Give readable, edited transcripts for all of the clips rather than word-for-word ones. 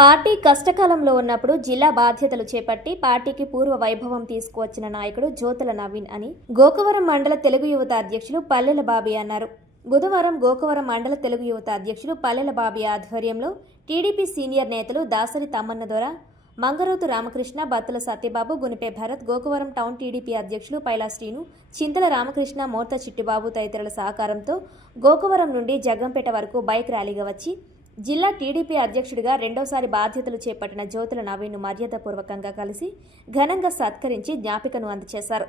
Party కష్టకాలంలో ఉన్నప్పుడు జిల్లా బాధ్యతలు చేపట్టి పార్టీకి పూర్వ వైభవం తీసుకువచ్చిన నాయకుడు జ్యోతుల నవీన్ అని గోకవరం మండల తెలుగు యువత అధ్యక్షులు పల్లెల బాబీ అన్నారు. బుధవారం గోకవరం మండల తెలుగు యువత అధ్యక్షులు పల్లెల బాబీ ఆధ్వర్యంలో టీడీపీ సీనియర్ నేతలు దాసరి తమ్మన్న దొర, మంగరోతు రామకృష్ణ, బత్తుల సత్యబాబు, గునిపే భరత్, గోకవరం టౌన్ టీడీపీ అధ్యక్షులు పైలా శ్రీను, చింతల రామకృష్ణ, మోర్త చిట్టిబాబు తదితరుల సహకారంతో గోకవరం నుండి జగ్గంపేట వరకు బైక్ ర్యాలీగా వచ్చి జిల్లా టీడీపీ అధ్యక్షుడిగా రెండోసారి బాధ్యతలు చేపట్టిన జ్యోతుల నవీన్ను మర్యాదపూర్వకంగా కలిసి ఘనంగా సత్కరించి జ్ఞాపికను అందజేశారు.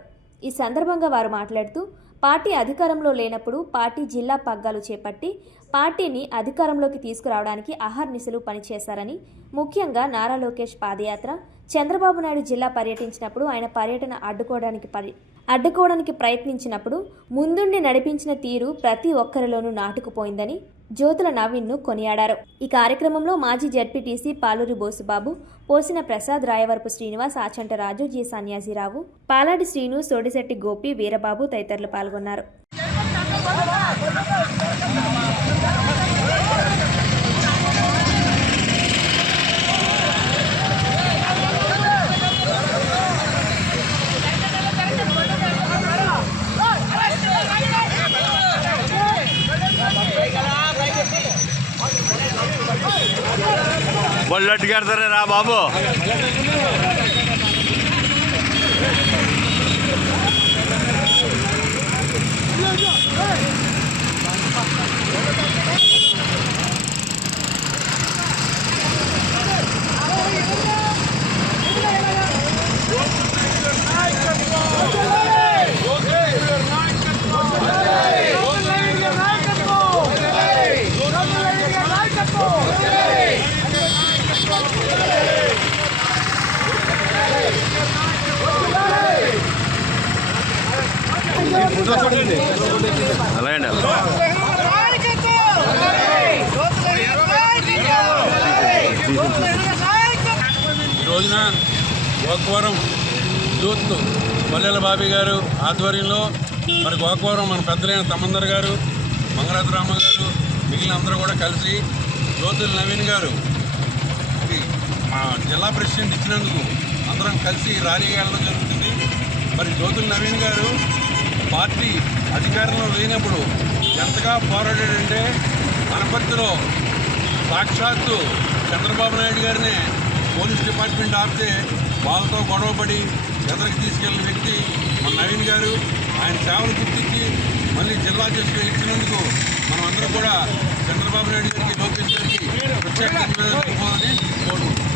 ఈ సందర్భంగా వారు మాట్లాడుతూ పార్టీ అధికారంలో లేనప్పుడు పార్టీ జిల్లా పగ్గాలు చేపట్టి పార్టీని అధికారంలోకి తీసుకురావడానికి అహర్నిశలు పనిచేశారని, ముఖ్యంగా నారా లోకేష్ పాదయాత్ర, చంద్రబాబు నాయుడు జిల్లా పర్యటించినప్పుడు ఆయన పర్యటన అడ్డుకోవడానికి ప్రయత్నించినప్పుడు ముందుండి నడిపించిన తీరు ప్రతి ఒక్కరిలోనూ నాటుకుపోయిందని జ్యోతుల నవీన్ను కొనియాడారు. ఈ కార్యక్రమంలో మాజీ జడ్పీటీసీ పాలూరి బోసుబాబు, పోసిన ప్రసాద్, రాయవరపు శ్రీనివాస్, ఆచంట రాజు, జి సన్యాసిరావు, పాలాడి శ్రీను, సోడిశెట్టి గోపి, వీరబాబు తదితరులు పాల్గొన్నారు. బొల్లెట్టు కడతారే రా బాబు. అలాగే ఈ రోజున గోకవరం యూత్ పల్లెల బాబీ గారు ఆధ్వర్యంలో మరి గోకవరం మన పెద్దలైన తమ్మందర్ గారు, మంగరాజు రామ గారు, మిగిలిన అందరూ కూడా కలిసి జ్యోతుల నవీన్ గారు మా జిల్లా ప్రెసిడెంట్ ఇచ్చినందుకు అందరం కలిసి ర్యాలీగా వెళ్ళడం జరుగుతుంది. మరి జ్యోతుల నవీన్ గారు పార్టీ అధికారంలో లేనప్పుడు ఎంతగా పోరాడాడంటే అనపర్తిలో సాక్షాత్తు చంద్రబాబు నాయుడు గారినే పోలీస్ డిపార్ట్మెంట్ ఆపితే వాళ్ళతో గొడవపడి ఎదరికి తీసుకెళ్లిన వ్యక్తి మన నవీన్ గారు. ఆయన సేవలు గుర్తించి మళ్ళీ జిల్లా అధ్యక్షుడు ఇచ్చినందుకు మనం అందరం కూడా చంద్రబాబు నాయుడు గారికి, లోకేష్ గారికి ప్రత్యేక ధన్యవాదాలు తెలుపుకోవాలని కోరుకుంటున్నాం.